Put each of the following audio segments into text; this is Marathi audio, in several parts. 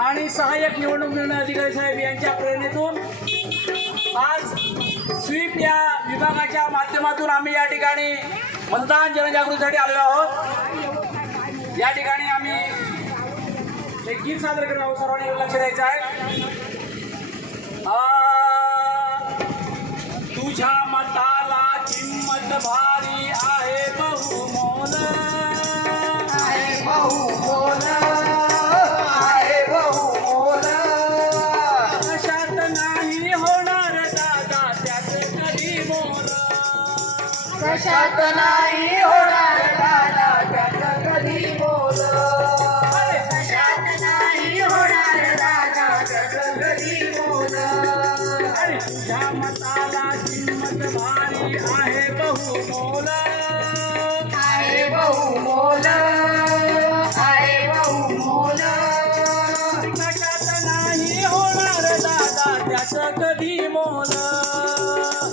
आणि सहाय्यक निवडणूक निर्णय अधिकारी साहेब यांच्या प्रेरणेतून आज स्वीप या विभागाच्या माध्यमातून आम्ही या ठिकाणी मतदान जनजागृतीसाठी आलेलो आहोत। या ठिकाणी आम्ही एक गीत सादर करत आहोत, सर्वांनी लक्ष द्यायचं आहे। तुझ्या मताला किंमत भारी आहे बहुमोल, आहे बहुमोल, आहे बहुमोल। कशात नाही होणार दादा त्याचे कधी मोल, कशात नाही होणार दादा त्याचं कधी मोल, कशात नाही होणार दादा त्याचं कधी मोल। तुझ्या मताला किंमत भारी आहे बहुमोल, आहे बहुमोल, आहे बहुमोल। कशात नाही होणार दादा त्याचं कधी मोल,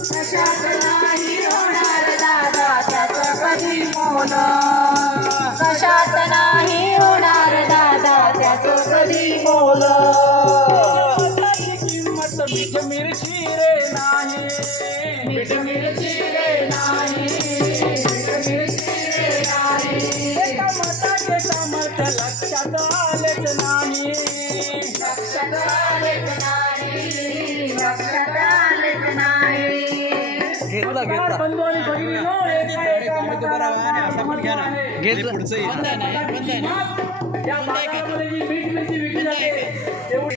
कशात नाही होणार दादा त्याचं कधी मोल, कशात नाही होणार दादा त्याचं कधी मोल। मताची किंमत मीठ मिरची रे नाही, मीठ मिरची रे नाही, मीठ मिरची रे नाही। एका मताचे सामर्थ्य लक्षात आलेच नाही, लक्षात आलेच नाही, लक्षात आलेच नाही। मतदार बंधू आणि भगिनींनो, एका मताला महत्त्व आहे। या भागामध्ये जी मीठ मिरची विकली जाते तेवढी